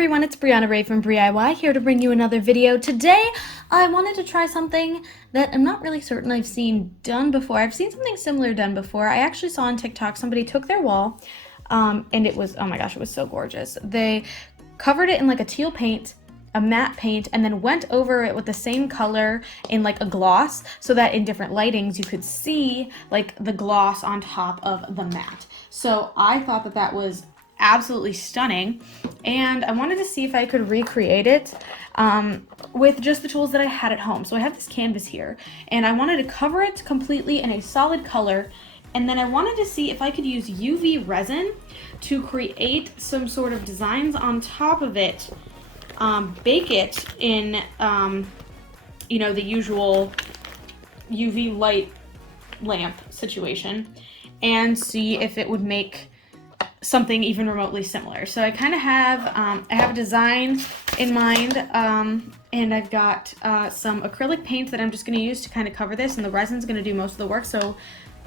everyone, it's Brianna Ray from BriIY here to bring you another video. Today I wanted to try something that I'm not really certain I've seen done before. I've seen something similar done before. I actually saw on TikTok somebody took their wall and it was, oh my gosh, it was so gorgeous. They covered it in like a teal paint, a matte paint, and then went over it with the same color in like a gloss so that in different lightings you could see like the gloss on top of the matte. So I thought that that was absolutely stunning, and I wanted to see if I could recreate it with just the tools that I had at home. So I have this canvas here and I wanted to cover it completely in a solid color, and then I wanted to see if I could use UV resin to create some sort of designs on top of it, bake it in you know, the usual UV light lamp situation, and see if it would make something even remotely similar. So I kind of have I have a design in mind, and I've got some acrylic paint that I'm just going to use to kind of cover this, and the resin's going to do most of the work. So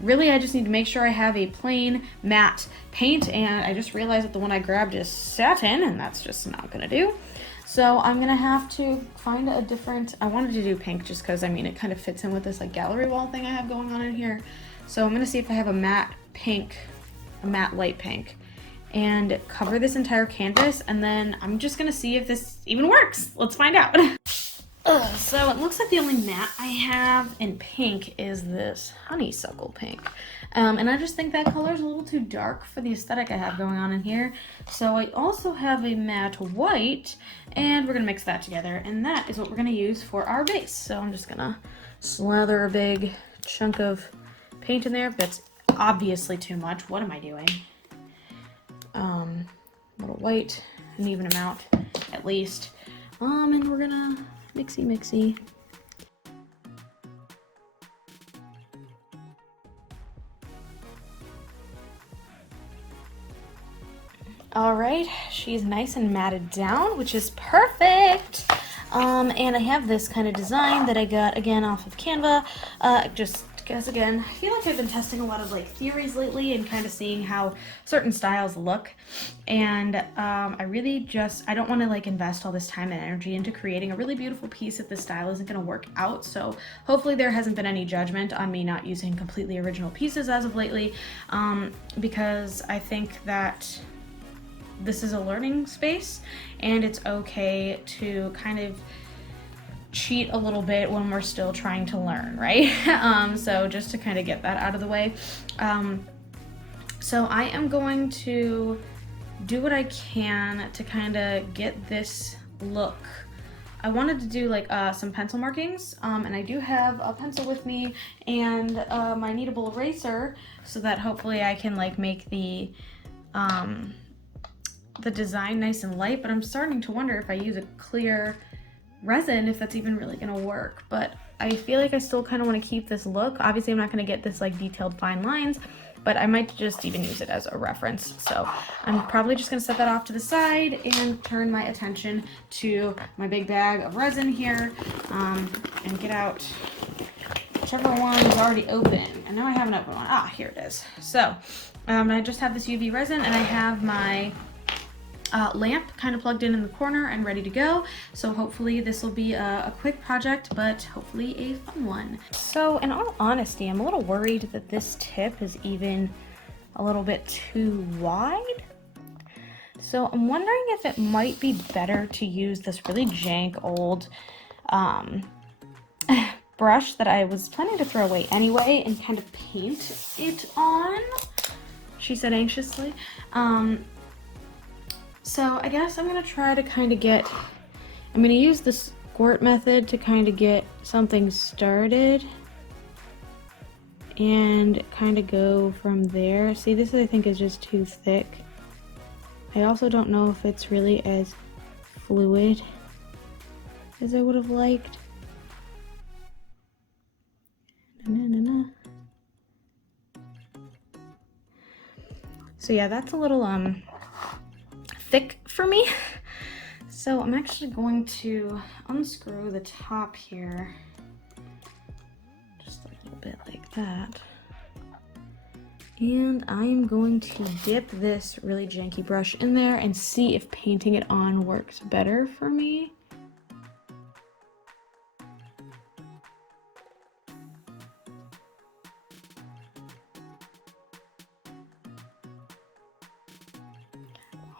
really I just need to make sure I have a plain matte paint, and I just realized that the one I grabbed is satin, and that's just not going to do. So I'm going to have to find a different, I wanted to do pink just because, I mean, it kind of fits in with this like gallery wall thing I have going on in here. So I'm going to see if I have a matte pink, a matte light pink, and cover this entire canvas, and then I'm just gonna see if this even works. Let's find out. So it looks like the only matte I have in pink is this honeysuckle pink, and I just think that color is a little too dark for the aesthetic I have going on in here. So I also have a matte white, and we're gonna mix that together, and that is what we're gonna use for our base. So I'm just gonna slather a big chunk of paint in there. That's obviously too much. What am I doing? A little white, an even amount at least, and we're gonna mixy. All right, she's nice and matted down, which is perfect. And I have this kind of design that I got again off of Canva, just because, again, I feel like I've been testing a lot of like theories lately and kind of seeing how certain styles look, and I really just, I don't want to like invest all this time and energy into creating a really beautiful piece if the style isn't going to work out. So hopefully there hasn't been any judgment on me not using completely original pieces as of lately, because I think that this is a learning space and it's okay to kind of cheat a little bit when we're still trying to learn, right? So just to kind of get that out of the way. So I am going to do what I can to kind of get this look. I wanted to do like some pencil markings, and I do have a pencil with me and my kneadable eraser, so that hopefully I can like make the design nice and light. But I'm starting to wonder if I use a clear resin, if that's even really gonna work. But I feel like I still kind of want to keep this look. Obviously I'm not going to get this like detailed fine lines, but I might just even use it as a reference. So I'm probably just going to set that off to the side and turn my attention to my big bag of resin here, and get out whichever one is already open. And now I have an open one. Ah, here it is. So I just have this UV resin, and I have my lamp kind of plugged in the corner and ready to go. So hopefully this will be a quick project, but hopefully a fun one. So in all honesty, I'm a little worried that this tip is even a little bit too wide. So I'm wondering if it might be better to use this really jank old brush that I was planning to throw away anyway and kind of paint it on, she said anxiously. So I guess I'm gonna try to kind of get, I'm gonna use the squirt method to kind of get something started and kind of go from there. See, this I think is just too thick. I also don't know if it's really as fluid as I would have liked. So yeah, that's a little thick for me. So I'm actually going to unscrew the top here, just a little bit like that. And I'm going to dip this really janky brush in there and see if painting it on works better for me.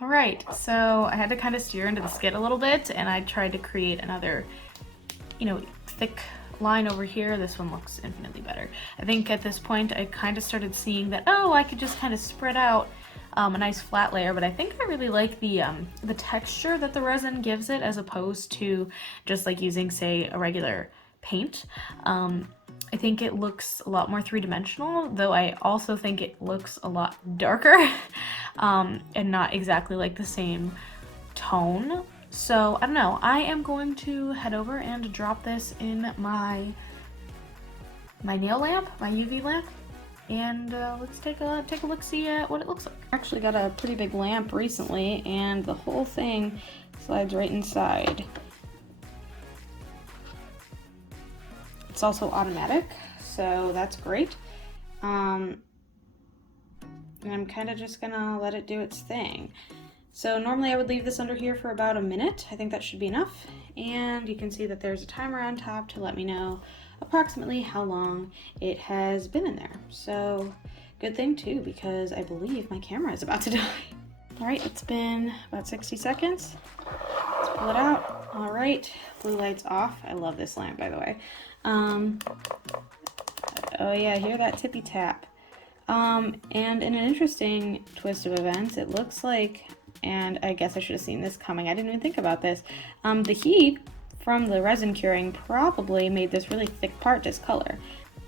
All right, so I had to kind of steer into the skid a little bit, and I tried to create another, thick line over here. This one looks infinitely better. I think at this point I kind of started seeing that, oh, I could just kind of spread out a nice flat layer, but I think I really like the texture that the resin gives it as opposed to just like using, say, a regular paint. I think it looks a lot more three-dimensional, though I also think it looks a lot darker and not exactly like the same tone. So I don't know, I am going to head over and drop this in my nail lamp, my UV lamp, and let's take a look-see at what it looks like. I actually got a pretty big lamp recently, and the whole thing slides right inside. It's also automatic, so that's great. And I'm kind of just gonna let it do its thing. So normally I would leave this under here for about a minute. I think that should be enough. And you can see that there's a timer on top to let me know approximately how long it has been in there. So good thing too, because I believe my camera is about to die. All right, it's been about 60 seconds. Let's pull it out. All right, blue light's off. I love this lamp, by the way. Oh yeah, hear that tippy tap. And in an interesting twist of events, it looks like, and I guess I should have seen this coming, I didn't even think about this, the heat from the resin curing probably made this really thick part discolor.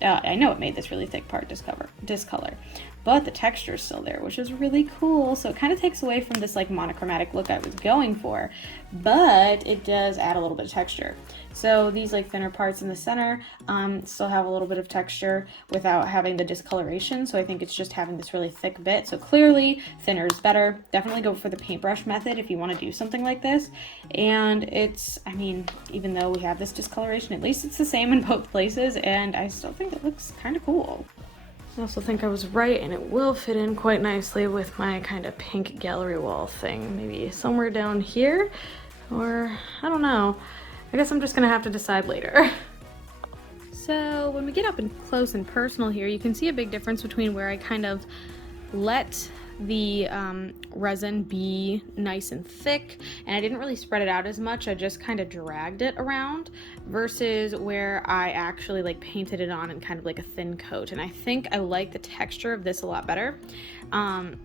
I know it made this really thick part discolor, but the texture is still there, which is really cool. So it kind of takes away from this like monochromatic look I was going for, but it does add a little bit of texture. So these like thinner parts in the center still have a little bit of texture without having the discoloration. So I think it's just having this really thick bit. So clearly thinner is better. Definitely go for the paintbrush method if you want to do something like this. And it's, I mean, even though we have this discoloration, at least it's the same in both places, and I still think it looks kind of cool. I also think I was right, and it will fit in quite nicely with my kind of pink gallery wall thing. Maybe somewhere down here, or I don't know. I guess I'm just gonna have to decide later. So when we get up and close and personal here, you can see a big difference between where I kind of let the resin be nice and thick, and I didn't really spread it out as much. I just kind of dragged it around, versus where I actually like painted it on in kind of like a thin coat. And I think I like the texture of this a lot better. And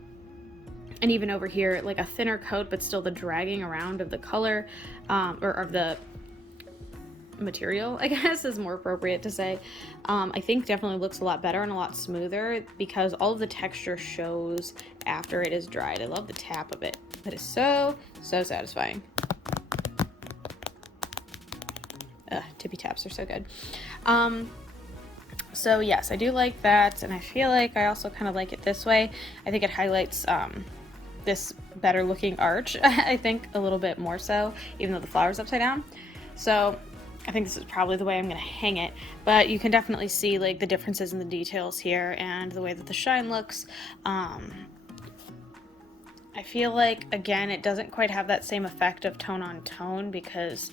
even over here, like a thinner coat, but still the dragging around of the color, or of the material, I guess is more appropriate to say. I think definitely looks a lot better and a lot smoother because all of the texture shows after it is dried. I love the tap of it. That is so satisfying. Tippy taps are so good. So yes, I do like that, and I feel like I also kind of like it this way. I think it highlights this better looking arch, I think a little bit more so, even though the flower's upside down. So I think this is probably the way I'm gonna hang it, but you can definitely see like the differences in the details here and the way that the shine looks. I feel like, again, it doesn't quite have that same effect of tone on tone because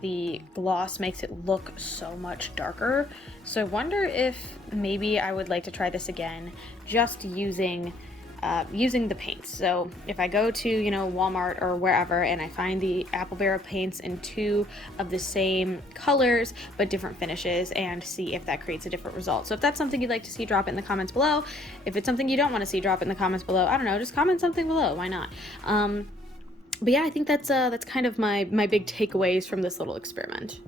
the gloss makes it look so much darker. So I wonder if maybe I would like to try this again, just using the paints. So if I go to, Walmart or wherever, and I find the Apple Barrel paints in two of the same colors but different finishes, and see if that creates a different result. So if that's something you'd like to see, drop it in the comments below. If it's something you don't want to see, drop it in the comments below. I don't know, just comment something below. Why not? But yeah, I think that's kind of my big takeaways from this little experiment.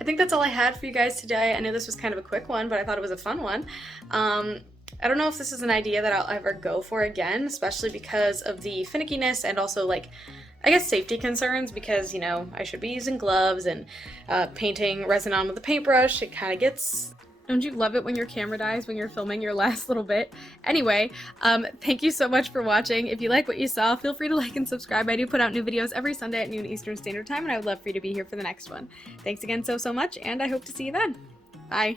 I think that's all I had for you guys today. I know this was kind of a quick one, but I thought it was a fun one. I don't know if this is an idea that I'll ever go for again, especially because of the finickiness and also, like, I guess safety concerns, because, I should be using gloves and painting resin on with a paintbrush. It kind of gets... Don't you love it when your camera dies when you're filming your last little bit? Anyway, thank you so much for watching. If you like what you saw, feel free to like and subscribe. I do put out new videos every Sunday at noon Eastern Standard Time, and I would love for you to be here for the next one. Thanks again so much, and I hope to see you then. Bye.